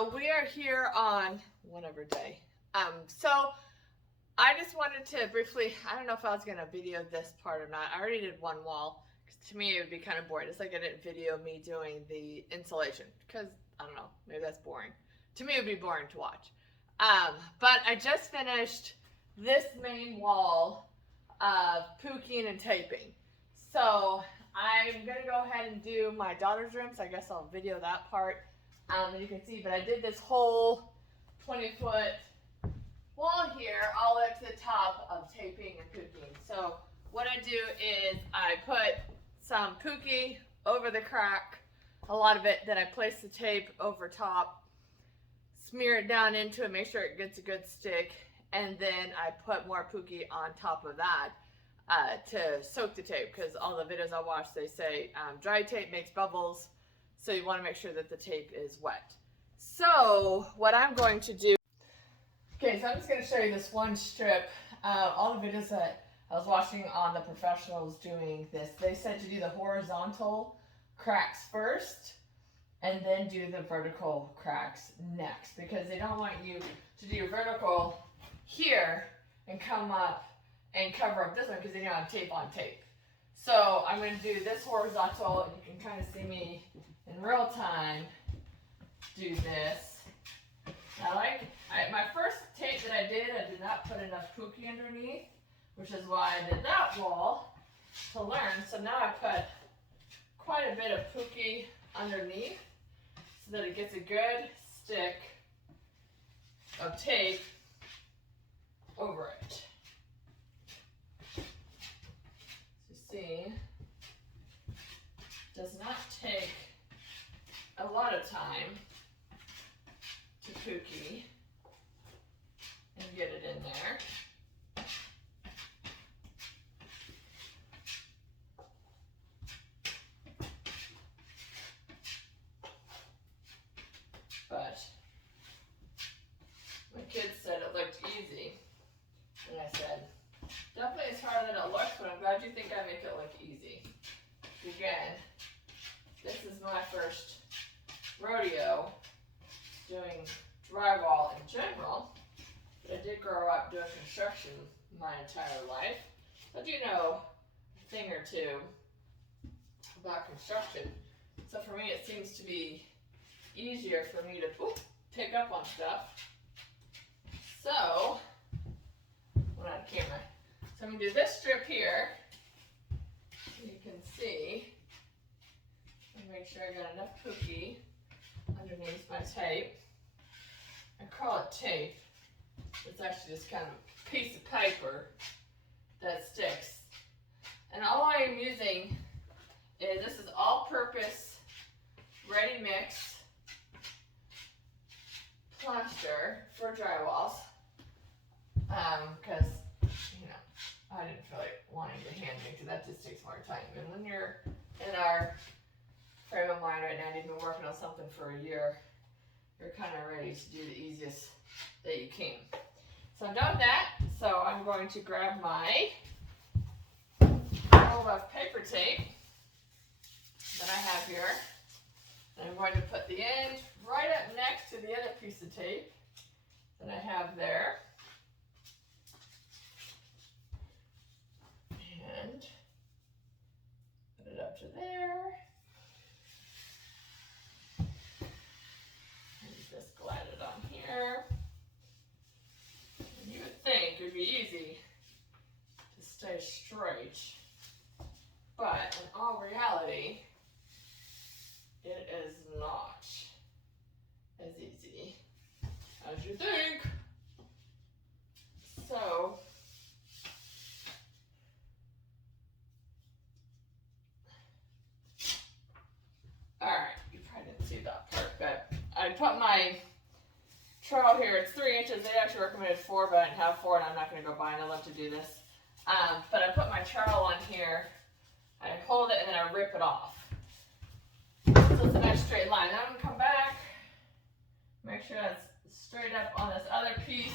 So we are here on whatever day. So I just wanted to briefly, I don't know if I was gonna video this part or not. I already did one wall, because to me it would be kind of boring. It's like I didn't video me doing the insulation, because I don't know, maybe that's boring. To me it would be boring to watch. But I just finished this main wall of Pookie and taping. So I'm gonna go ahead and do my daughter's room, so I guess I'll video that part. And you can see, but I did this whole 20-foot wall here all the way up to the top of taping and Pookie. So what I do is I put some Pookie over the crack, a lot of it, then I place the tape over top, smear it down into it, make sure it gets a good stick, and then I put more Pookie on top of that to soak the tape, because all the videos I watch, they say dry tape makes bubbles, so you want to make sure that the tape is wet. So what I'm going to do, okay, so I'm just going to show you this one strip. All the videos that I was watching on the professionals doing this, they said to do the horizontal cracks first and then do the vertical cracks next, because they don't want you to do your vertical here and come up and cover up this one, because then you have tape on tape. So I'm going to do this horizontal, and you can kind of see me in real time do this. My first tape that I did not put enough Pookie underneath, which is why I did that wall to learn. So now I put quite a bit of Pookie underneath so that it gets a good stick of tape over it. So see, does not take a lot of time to Pookie and get it in there. But my kids said it looked easy, and I said, definitely it's harder than it looks, but I'm glad you think I make it look easy. Again, this is my first rodeo doing drywall in general, but I did grow up doing construction my entire life. So I do know a thing or two about construction. So for me it seems to be easier for me to pick up on stuff. So, we're on camera. So I'm going to do this strip here. You can see. And make sure I got enough Pookie underneath my tape. I call it tape. It's actually just kind of a piece of paper that sticks. And all I am using is, this is all-purpose ready mix plaster for drywalls. Because, you know, I didn't feel like wanting to hand mix it, that just takes more time. And when you're in our frame of mind right now, and you've been working on something for a year, you're kind of ready to do the easiest that you can. So I'm done with that. So I'm going to grab my roll of paper tape that I have here. And I'm going to put the end right up next to the other piece of tape that I have there. And put it up to there. And just glide it on here. And you would think it would be easy to stay straight, but in all reality, it is not as easy as you think. So, alright, you probably didn't see that part, but I put my trowel here. It's 3 inches. They actually recommended 4, but I didn't have 4, and I'm not going to go buy another one to do this. But I put my trowel on here, I hold it, and then I rip it off. So it's a nice straight line. Now I'm going to come back, make sure that's straight up on this other piece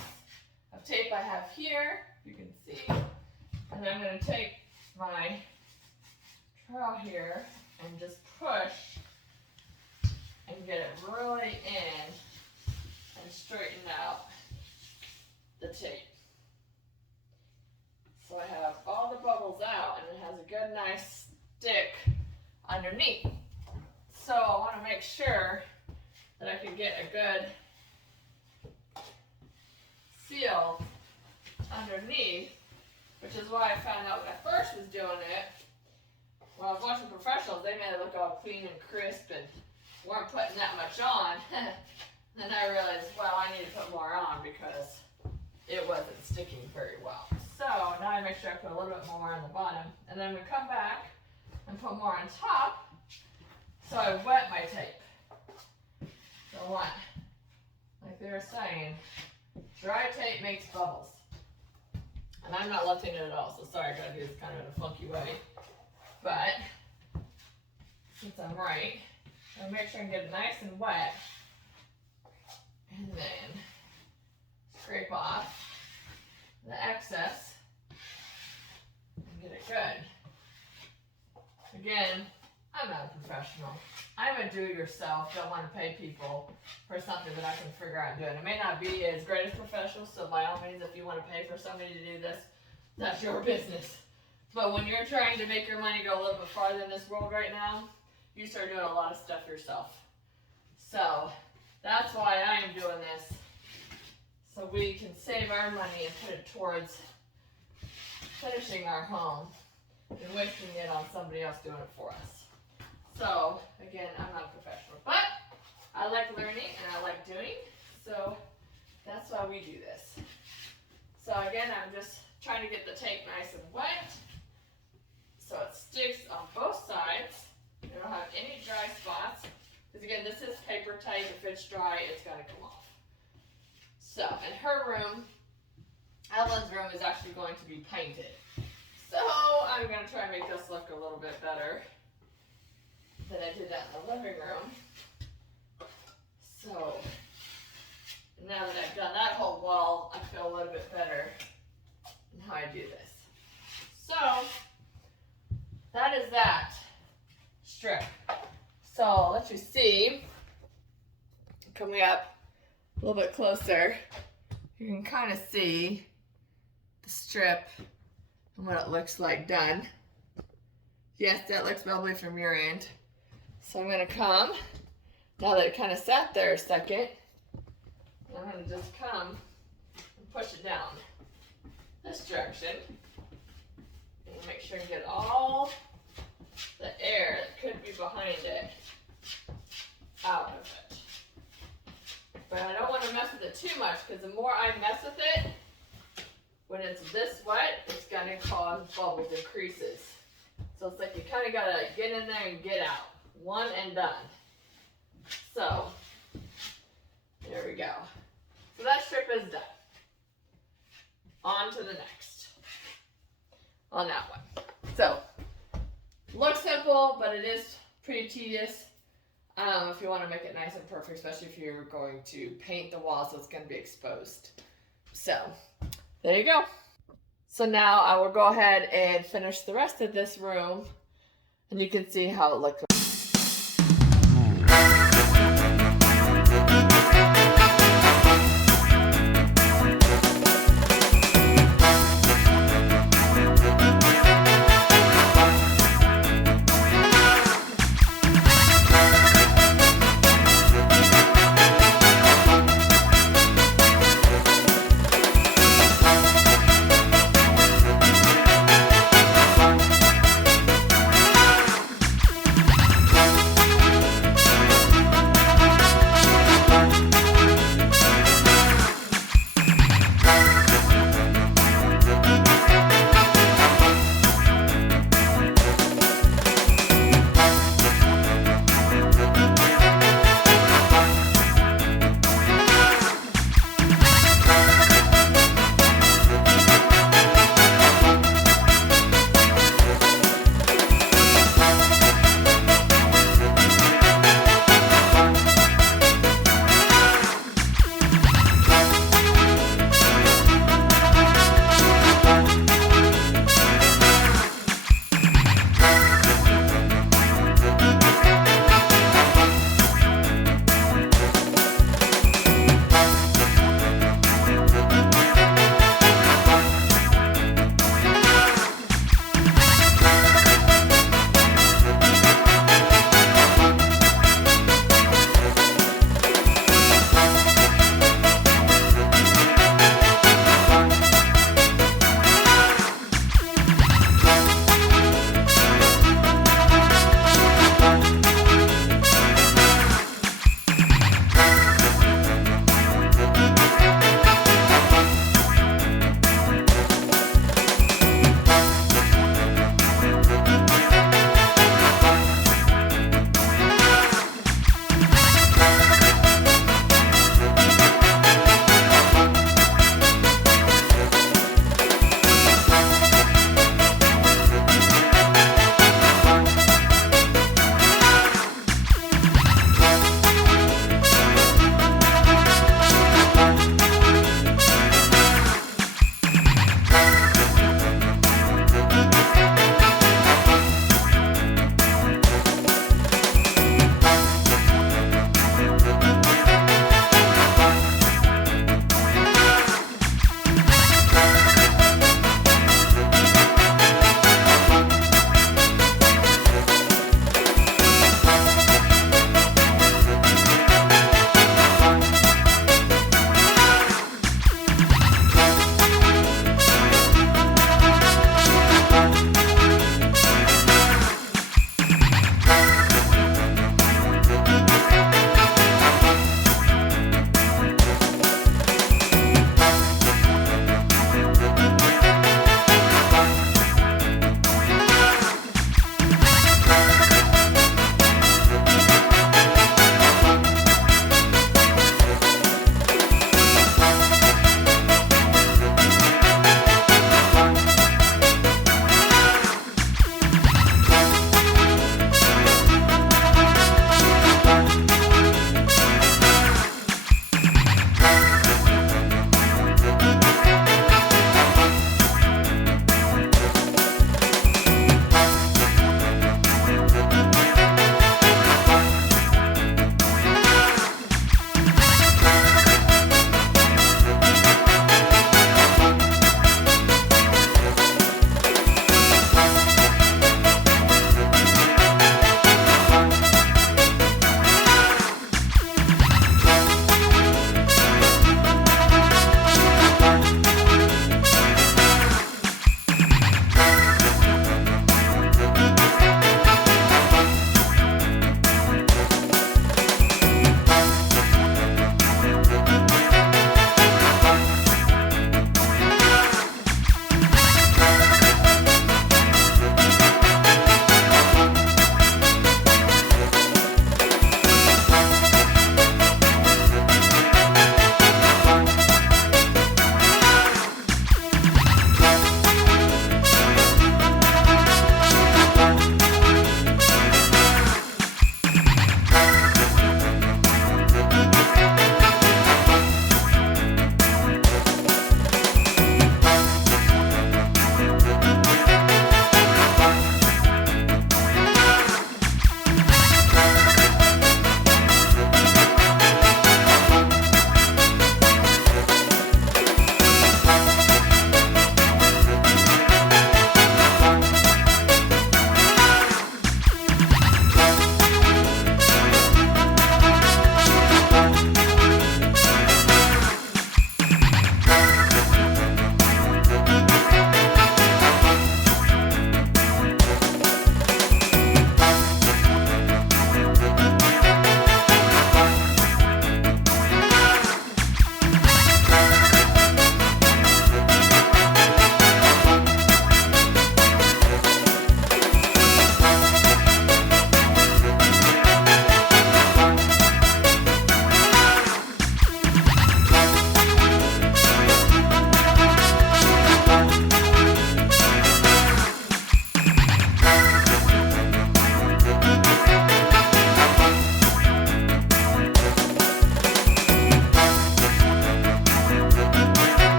of tape I have here, you can see. And then I'm going to take my trowel here and just push and get it really in and straighten out the tape. So I have all the bubbles out and it has a good nice stick underneath. So I want to make sure that I can get a good seal underneath, which is why I found out when I first was doing it, when I was watching professionals, they made it look all clean and crisp and weren't putting that much on. Then I realized, well, I need to put more on because it wasn't sticking very well. So now I make sure I put a little bit more on the bottom, and then we come back and put more on top. So I wet my tape. So what? Like they were saying, dry tape makes bubbles. And I'm not lifting it at all, so sorry, I gotta do this kind of in a funky way. But since I'm right, I'll make sure I get it nice and wet. And then scrape off the excess and get it good. Again, I'm not a professional. I'm a do-it-yourself. Don't want to pay people for something that I can figure out doing. It may not be as great as professional, so by all means, if you want to pay for somebody to do this, that's your business. But when you're trying to make your money go a little bit farther in this world right now, you start doing a lot of stuff yourself. So that's why I am doing this, so we can save our money and put it towards finishing our home and wasting it on somebody else doing it for us. So again, I'm not a professional, but I like learning and I like doing, so that's why we do this. So again, I'm just trying to get the tape nice and wet so it sticks on both sides. You don't have any dry spots, because again, this is paper tape. If it's dry, it's got to come off. So, and her room, Evelyn's room, is actually going to be painted. So I'm going to try and make this look a little bit better than I did that in the living room. So now that I've done that whole wall, I feel a little bit better in how I do this. So that is that strip. So I'll let you see, coming up a little bit closer, you can kind of see the strip and what it looks like done. Yes, that looks lovely from your end. So I'm going to come, now that it kind of sat there a second, I'm going to just come and push it down this direction. And make sure you get all the air that could be behind it out of it. But I don't want to mess with it too much, because the more I mess with it, when it's this wet, it's going to cause bubbles and creases. So it's like you kind of got to get in there and get out. One and done. So, there we go. So that strip is done. On to the next. On that one. So, looks simple, but it is pretty tedious. If you want to make it nice and perfect, especially if you're going to paint the wall, so it's going to be exposed. So, there you go. So now I will go ahead and finish the rest of this room, and you can see how it looks.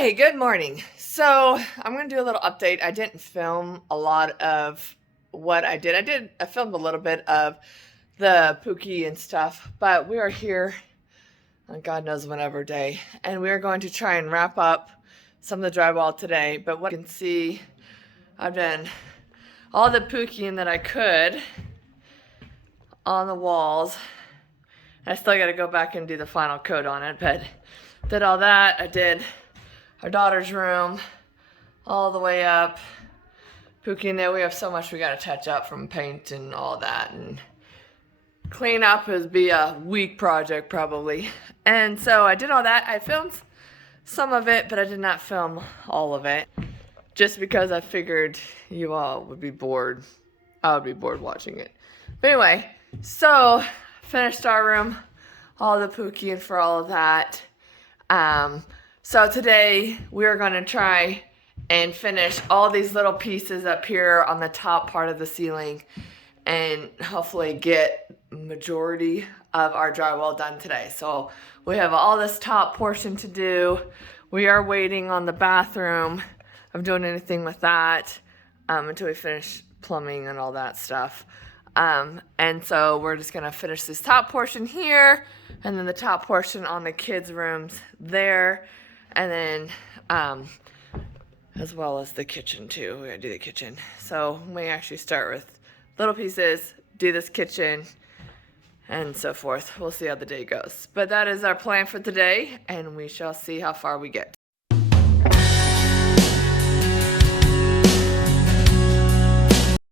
Okay, good morning. So I'm going to do a little update. I didn't film a lot of what I did. I filmed a little bit of the Pookie and stuff, but we are here on God knows whenever day, and we are going to try and wrap up some of the drywall today. But what you can see, I've done all the Pookieing that I could on the walls. I still got to go back and do the final coat on it, but did all that. I did our daughter's room all the way up. Pookie in there, we have so much we got to touch up from paint and all that, and clean up would be a week project probably. And so I did all that. I filmed some of it, but I did not film all of it, just because I figured you all would be bored. I would be bored watching it. But anyway, so finished our room, all the Pookie and for all of that. So today we are going to try and finish all these little pieces up here on the top part of the ceiling and hopefully get majority of our drywall done today. So we have all this top portion to do. We are waiting on the bathroom of doing anything with that until we finish plumbing and all that stuff. And so we're just going to finish this top portion here, and then the top portion on the kids' rooms there, and then as well as the kitchen too. We're going to do the kitchen. So we actually start with little pieces, do this kitchen, and so forth. We'll see how the day goes. But that is our plan for today, and we shall see how far we get.